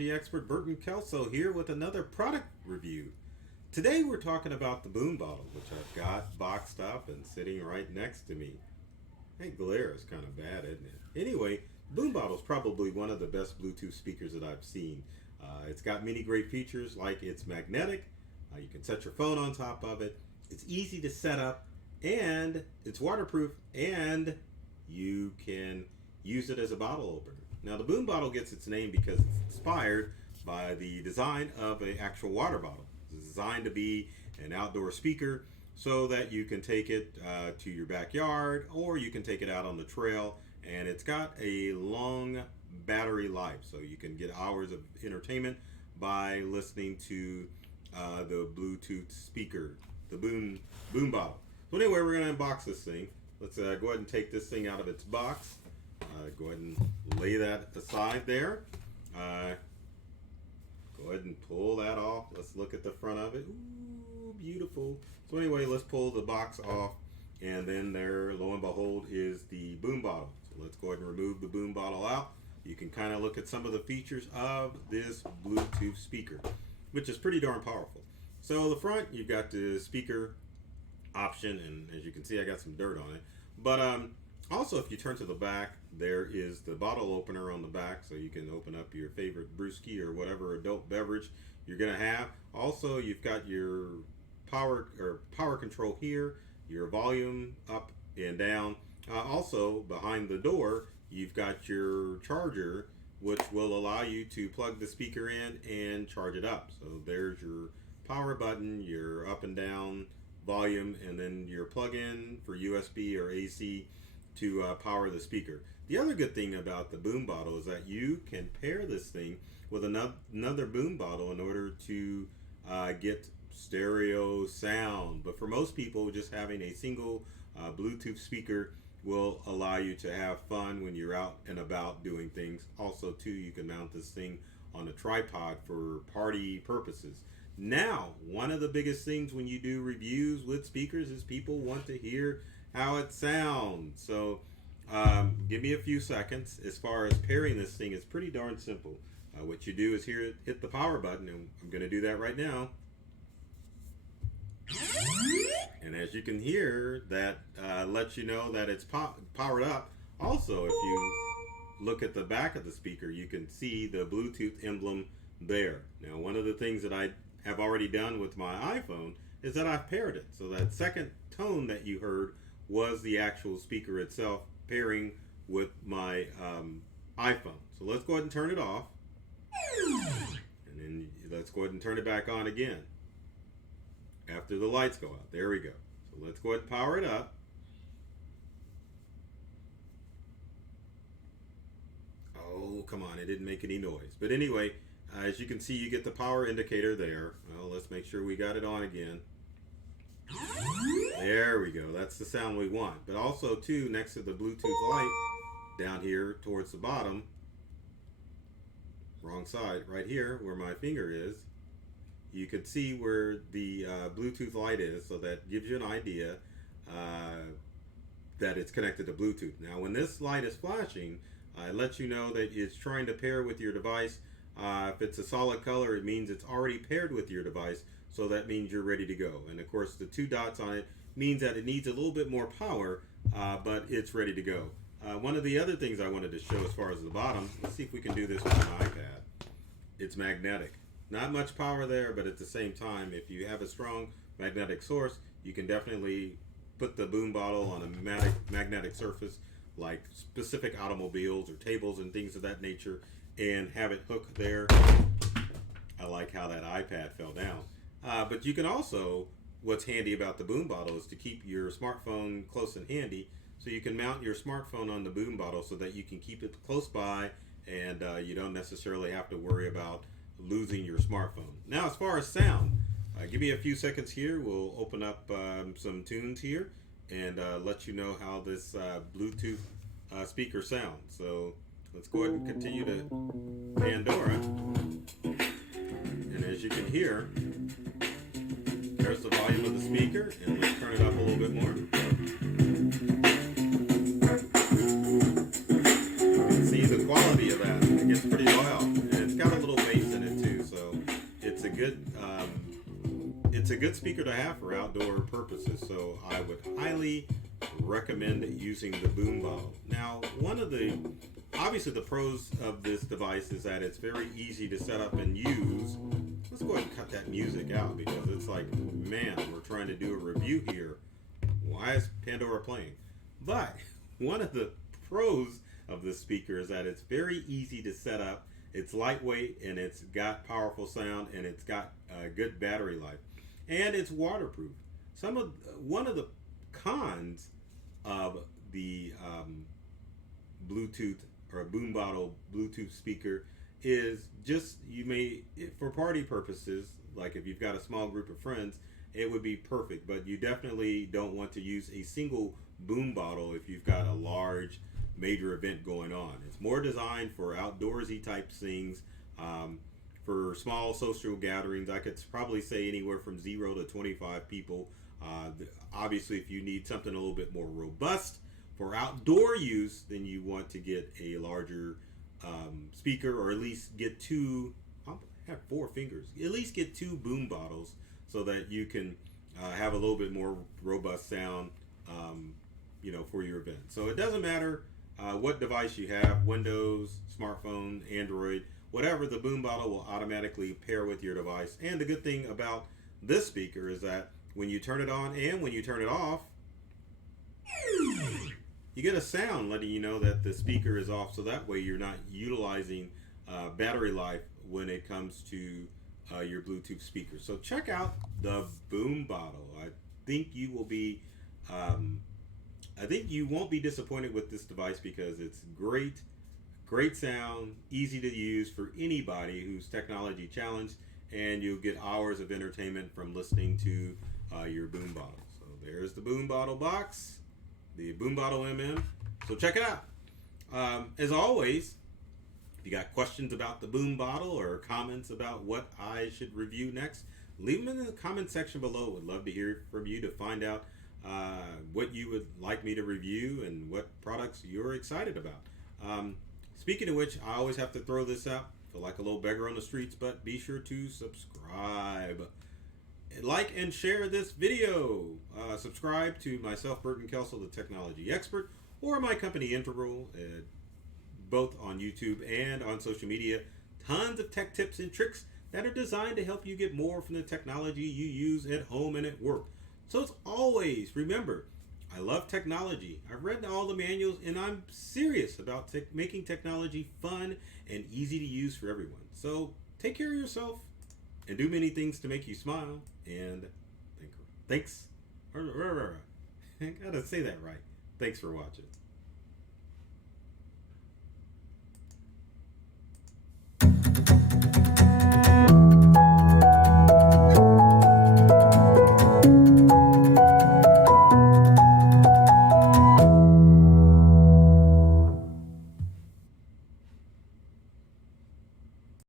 technology expert Burton Kelso here with another product review. Today we're talking about the BoomBottle, which I've got boxed up and sitting right next to me. That glare is kind of bad, isn't it? Anyway, BoomBottle is probably one of the best Bluetooth speakers that I've seen. It's got many great features like it's magnetic, you can set your phone on top of it, it's easy to set up, and it's waterproof, and you can use it as a bottle opener. Now the BoomBottle gets its name because it's inspired by the design of an actual water bottle. It's designed to be an outdoor speaker so that you can take it to your backyard or you can take it out on the trail, and it's got a long battery life, so you can get hours of entertainment by listening to the Bluetooth speaker, the BoomBottle. So anyway, we're going to unbox this thing. Let's go ahead and take this thing out of its box. Go ahead and lay that aside there. Go ahead and pull that off. Let's look at the front of it. Ooh, beautiful. So anyway, let's pull the box off, and then there, lo and behold, is the BoomBottle. So let's go ahead and remove the BoomBottle out. You can kind of look at some of the features of this Bluetooth speaker, which is pretty darn powerful. So the front, you've got the speaker option, and as you can see, I got some dirt on it. But also, if you turn to the back, there is the bottle opener on the back, so you can open up your favorite brewski or whatever adult beverage you're gonna have. Also, you've got your power control here, your volume up and down. Also, behind the door, you've got your charger, which will allow you to plug the speaker in and charge it up. So there's your power button, your up and down volume, and then your plug-in for USB or AC to power the speaker. The other good thing about the BoomBottle is that you can pair this thing with another BoomBottle in order to get stereo sound. But for most people, just having a single Bluetooth speaker will allow you to have fun when you're out and about doing things. Also, too, you can mount this thing on a tripod for party purposes. Now, one of the biggest things when you do reviews with speakers is people want to hear how it sounds. So give me a few seconds. As far as pairing this thing, it's pretty darn simple. What you do is here, hit the power button, and I'm going to do that right now. And as you can hear, that lets you know that it's powered up. Also, if you look at the back of the speaker, you can see the Bluetooth emblem there. Now, one of the things that I have already done with my iPhone is that I've paired it. So that second tone that you heard was the actual speaker itself pairing with my iPhone. So let's go ahead and turn it off. And then let's go ahead and turn it back on again after the lights go out. There we go. So let's go ahead and power it up. Oh, come on, it didn't make any noise. But anyway, as you can see, you get the power indicator there. Well, let's make sure we got it on again. There we go. That's the sound we want. But also, too, next to the Bluetooth light down here towards the bottom, wrong side, right here where my finger is, you can see where the Bluetooth light is, so that gives you an idea that it's connected to Bluetooth. Now, when this light is flashing, it lets you know that it's trying to pair with your device. If it's a solid color, it means it's already paired with your device, so that means you're ready to go. And of course, the two dots on it means that it needs a little bit more power, but it's ready to go. One of the other things I wanted to show as far as the bottom, let's see if we can do this with an iPad. It's magnetic. Not much power there, but at the same time, if you have a strong magnetic source, you can definitely put the BoomBottle on a magnetic surface like specific automobiles or tables and things of that nature, and have it hooked there. I like how that iPad fell down. But you can also, what's handy about the BoomBottle is to keep your smartphone close and handy, so you can mount your smartphone on the BoomBottle so that you can keep it close by, and you don't necessarily have to worry about losing your smartphone. Now, as far as sound, give me a few seconds here. We'll open up some tunes here and let you know how this Bluetooth speaker sounds. So let's go ahead and continue to Pandora. And as you can hear, there's the volume of the speaker, and let's turn it up a little bit more. You can see the quality of that. It gets pretty loud. And it's got a little bass it's a good speaker to have for outdoor purposes. So I would highly recommend using the BoomBottle. Now, obviously the pros of this device is that it's very easy to set up and use. Let's go ahead and cut that music out because it's like, man, we're trying to do a review here. Why is Pandora playing? But one of the pros of this speaker is that it's very easy to set up. It's lightweight and it's got powerful sound and it's got good battery life, and it's waterproof. One of the cons of the Bluetooth or a BoomBottle Bluetooth speaker is just for party purposes, like if you've got a small group of friends, it would be perfect. But you definitely don't want to use a single BoomBottle if you've got a large major event going on. It's more designed for outdoorsy type things, for small social gatherings. I could probably say anywhere from 0 to 25 people. Obviously, if you need something a little bit more robust for outdoor use, then you want to get a larger speaker, or at least get two. I have 4 fingers. At least get 2 BoomBottles so that you can have a little bit more robust sound, for your event. So it doesn't matter what device you have, Windows, smartphone, Android, whatever, the BoomBottle will automatically pair with your device. And the good thing about this speaker is that when you turn it on and when you turn it off, you get a sound letting you know that the speaker is off, so that way you're not utilizing battery life when it comes to your Bluetooth speaker. So check out the BoomBottle. I think you won't be disappointed with this device because it's great sound, easy to use for anybody who's technology challenged, and you'll get hours of entertainment from listening to your BoomBottle. So there's the BoomBottle box, the BoomBottle MM. So check it out. As always, if you got questions about the BoomBottle or comments about what I should review next, leave them in the comment section below. Would love to hear from you to find out what you would like me to review and what products you're excited about. Speaking of which, I always have to throw this out. Feel like a little beggar on the streets, but be sure to subscribe. Like and share this video. Subscribe to myself, Burton Kelso, the technology expert, or my company Integral, both on YouTube and on social media. Tons of tech tips and tricks that are designed to help you get more from the technology you use at home and at work. So as always, remember, I love technology. I've read all the manuals, and I'm serious about making technology fun and easy to use for everyone. So take care of yourself and do many things to make you smile. And thanks. I gotta say that right. Thanks for watching.